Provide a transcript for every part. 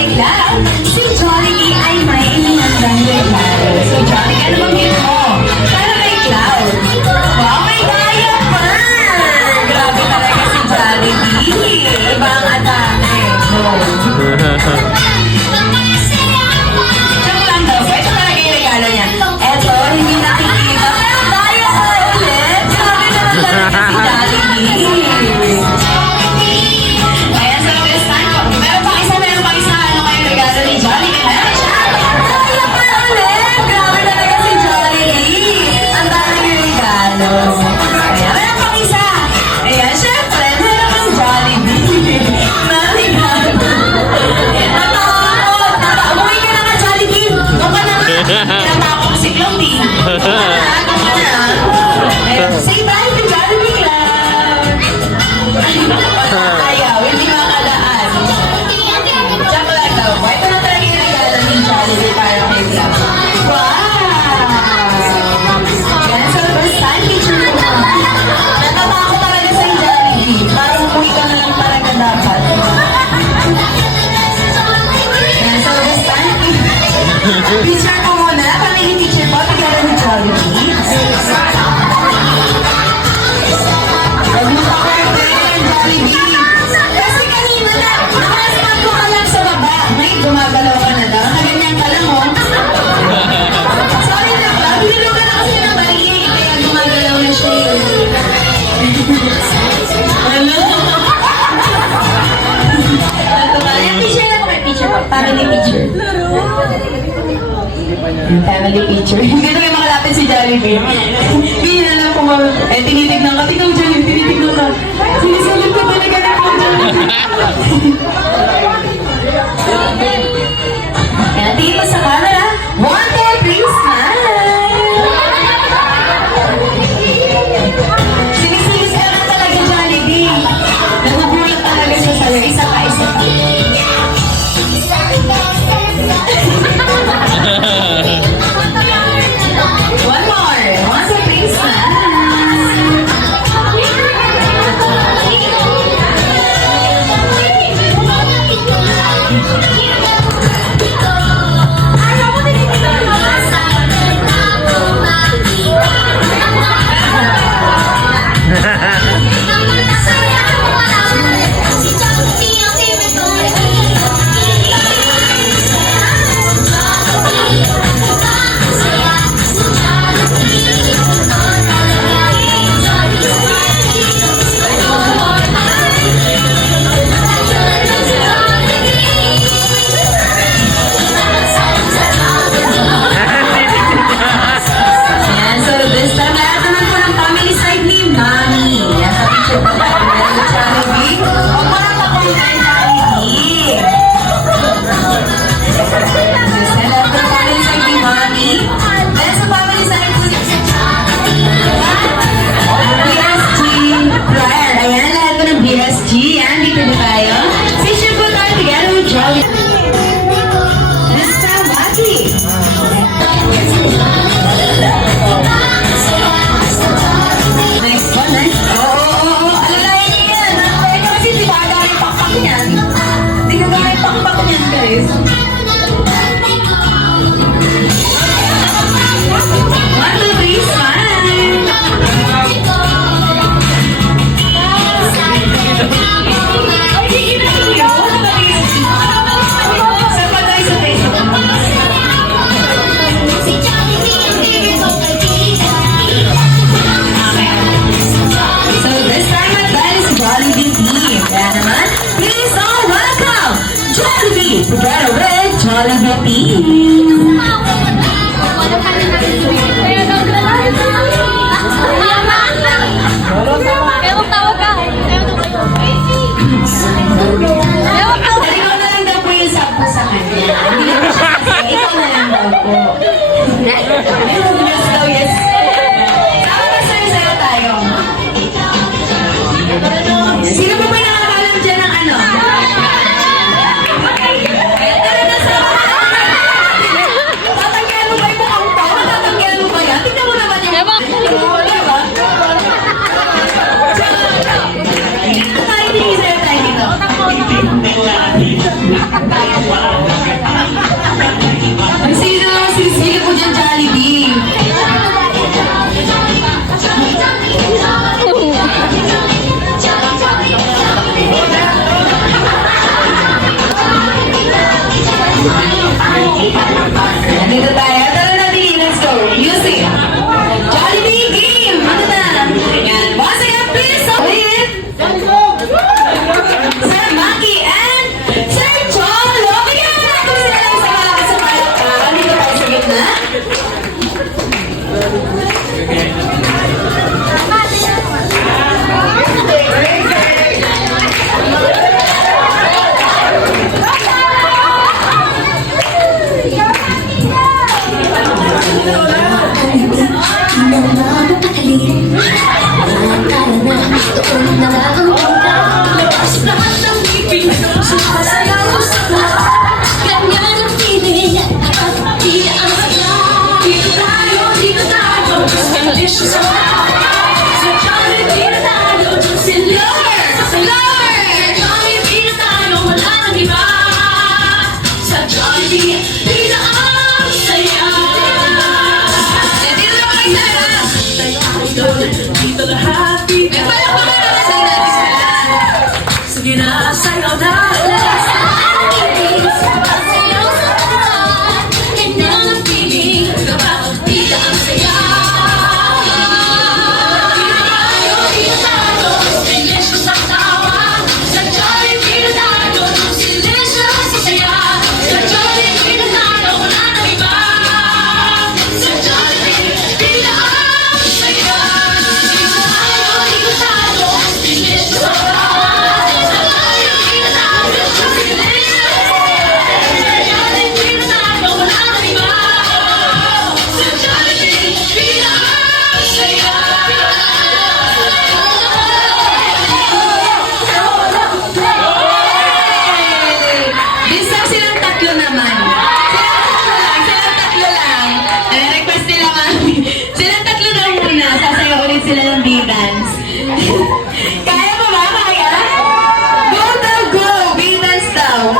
May Cloud, si Jollibee ay may inihandang regalo. So Jollibee, ano bang gift mo? Para kay Cloud. Wow, may diaper! Grabe talaga si Jollibee. Ibang atake. Joke lang daw. So ito talaga yung regalo niya. Eto, hindi nakikita. Diaper ulit! Grabe naman talaga si Jollibee. Ayan, so this time, meron pang isa. Ano kayo regalo ni Jollibee? Meron siya! Diaper ulit! Grabe talaga si Jollibee. Ang dami yung regalo. Ayan, meron pang isa. Ayan, syempre, meron pang Jollibee. Meron regalo. Ayan, umuwi ka na nga, Jollibee. Doon ka na nga. Pinatako ko si Claudie. Doon ka na. Ayan, say bye to Jollibee Club. Ayaw, hindi makalaan. Tsaka lang daw, ito na talaga yung regalo ni Jollibee para kay Club. Wow! Yan, so first time picture ko na. Natatakot talaga sa Jollibee. Parang umuwi ka na lang talaga dapat. Yan, so first time picture ko muna. Family picture po, regalo ni Jollibee. Huwag mo pakortin, Jollibee. Kasi kanina na, nakasipag ko ka lang sa baba. May gumagalaw ka na daw. Naganyan ka lang, oh. Sorry na ba? Bililo ka na kasi ng balik. Kaya gumagalaw na siya yun. Hello? Ito ba? Yung picture na po. Picture po. Family picture. Family picture. Hindi na kayo makalapit si Jollibee. Hindi na lang po. Eh, tinitignan ka. Tignan Jollibee. Tinitignan ka. Sinisilip ko talaga na po Jollibee. Kaya tingin mo sa camera. 1, 2, 3, smile! Sinisilis ka na talaga, Jollibee. Nagugulat talaga siya sa'yo. Isa pa, isa pa. One more. 1, 2, 3, smile! Ayan, so this time, lahat naman po ng family side ni Mami. Yan, sa picture po tayo ng Jollibee. Huwag mo lang papunta yung Jollibee. This time, lahat po ng family side ni Mami. Then sa family side po ni BSG Prayer. Ayan, lahat po ng BSG. Yan, dito po tayo. Picture po tayo together with Jollibee. This time, Waki. Next one, eh? Oo. Alalayan niyo yan. Kaya kasi di ba gamit pakpak niyan? Di ka gamit pakpak niyan, guys. 1, 2, 3, smile! Sa patay sa Facebook. So this time at that is Jollibee team. Kaya naman, please all welcome Jollibee together with Jollibee team. Ikaw na lang daw po yung sample sa kanya. Hindi na siya kasi, ikaw na lang daw po. Yes daw, yes. Saka ba sayo tayo? Sino po ba nakakalam dyan ng ano? Tara na sa tatanggihan mo ba yung mukhang to? Tatanggihan mo ba yan? Tignan mo naman yung diba? Kahit hindi sa'yo tayo dito. Ikaw na nga ang tangka. Labas lahat ng ngipin. Sumasayaw sa lahat. Ganyan ang feeling. At di ang saya. Dito tayo, dito tayo. Kondisyon sa lahat. Sa Jollibee na tayo. Lower! Lower! Sa Jollibee na tayo. Wala nang iba. Sa Jollibee, dito ang saya. Dito na kayo sa lahat. Dito lahat. May pala pa ba naman sa natin? Sige na, sayaw na. Bisang silang tatlo naman. Silang tatlo lang. Request nila kami. Silang tatlo daw muna. Sasayaw ulit sila ng B-dance. Kaya mo ba? Kaya? Go daw, go! B-dance daw.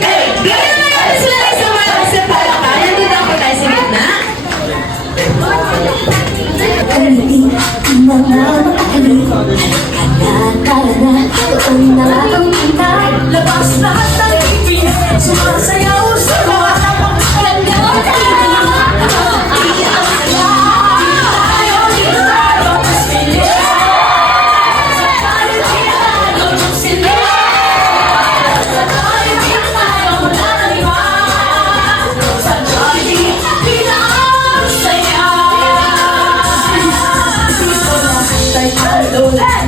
Eh, gawin naman natin sila ng isang malakas na palaka. Nandito ako tayo sa gitna. Labas lahat ng ngipin. Sumasayaw sa lahat. Ganda ang feeling. Di ang saya. Dito tayo. Sa Jollibee na tayo. Sila. Sa Jollibee na tayo. Wala nang iba. Sa Jollibee, dito ang saya. Dito lahat.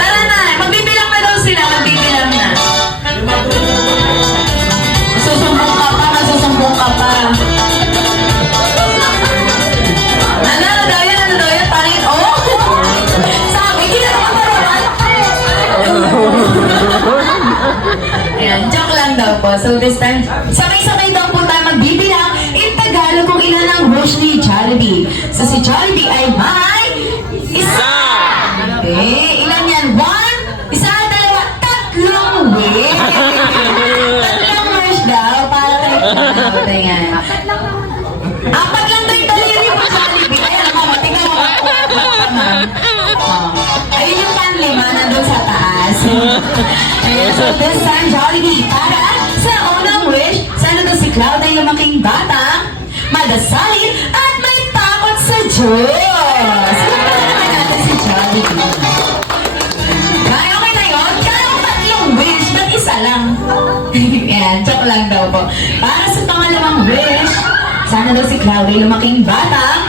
Tara na! Magbibilang na daw sila. Magbibilang na. Susumbong ka pa. Nasusumbong ka pa. Ano daw yan? Ano daw yan? Parin, oh! Sabi, ginagawa ka naman. Ayan, joke lang daw po. So this time, sabay-sabay daw po tayo magbibilang in Tagalog kung ilan ang wish ni Jollibee. So si Jollibee ay may isa! Okay, ilan yan? 1, isa, dalawa, tatlong wish! Tatlong wish daw para kay Jollibee. Apat lang rin talaga yung Jollibee. Kaya naman, tingnan mo. Ayun yung panlima nandun sa taas. So this time, Jollibee, para sa unang wish, sana to si Cloud ay lumaking bata, madasalin at Diyos! Sino naman natin si Jollibee? Kaya okay na yun? Kaya ko tatlong wish, ba't isa lang? Yan, joke lang daw po. Para sa pangalawang wish, sana daw si Cloudy lumaking bata,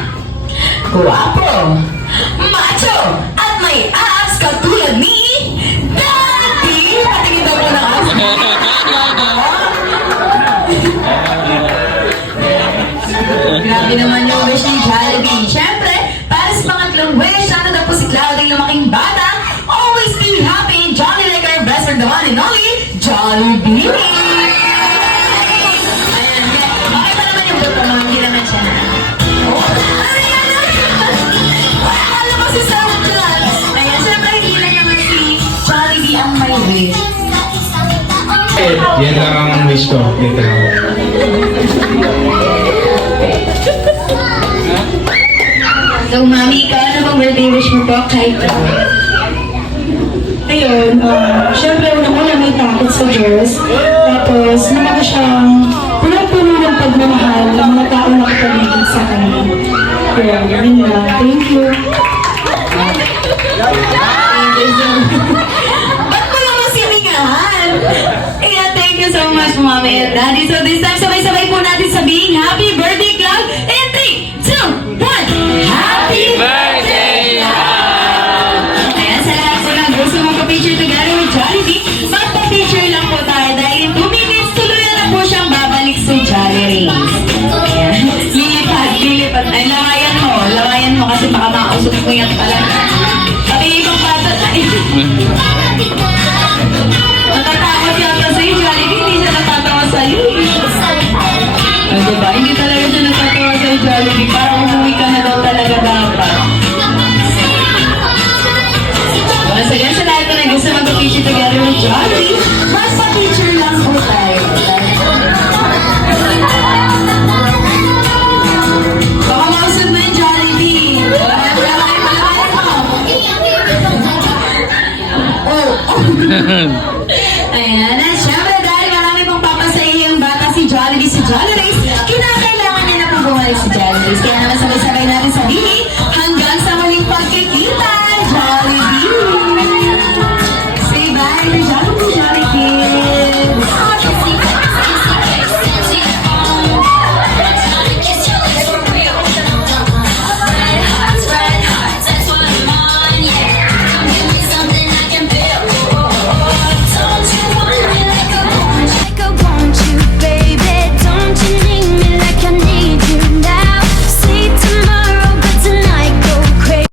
guwapo, macho, at may abs katulad ni Daddy! Patingin daw po ng abs. Grabe naman yung wish ni Jollibee. Siyempre, para sa pangatlong wish, sana daw po si Cloudy lumaking bata, always be happy and jolly like our best friend, the one and only Jollibee! Ayan, okay pa naman yung buto mo, hindi naman siya na. Alam mo si Sarah dyan. Ayan, siyempre hindi lang naman si Jollibee ang may wish. Yan lang ang wish ko. Dito lang. So, Mami, ikaw ano bang birthday wish mo po? Kahit Ayun, syempre una-una may takot sa Diyos. Tapos, naman siyang punong-puno ng pagmamahal ng mga tao na kapaligid sa kanya. Ayun, yun lang. Thank you. ba't mo naman siningahan? Kaya thank you so much, Mommy and Daddy. So this time, sabay-sabay po natin sabihin, Happy Birthday, Cloud! In 3, 2, 1, Happy Birthday, Cloud! Ayan, sa lahat po na gusto mong pa-picture together with Jollibee, magpa-picture lang po tayo dahil in 2 minutes, tuloy na po siyang babalik sa Jolly Race. Ayan, lilipat. Ay, lawayan mo kasi baka makausap ko yan talaga. Pati ibang bata tayo. Natatakot yata sa'yo, Jollibee. Hindi siya natatawa sa'yo. Diba? Hindi talaga siya natatawa sa'yo, Jollibee. Parang umuwi ka na daw talaga dapat. So yan sa lahat ko na gusto mag-picture together with Jollibee. Mas pa-picture lang po tayo. Baka mausap na yung Jollibee. Ayan, at syempre dahil marami pong papasaya yung bata si Jollibee, si Jolly Race, kinakailangan niya na po bumalik si Jolly Race. Kaya naman sabay-sabay natin sabihin,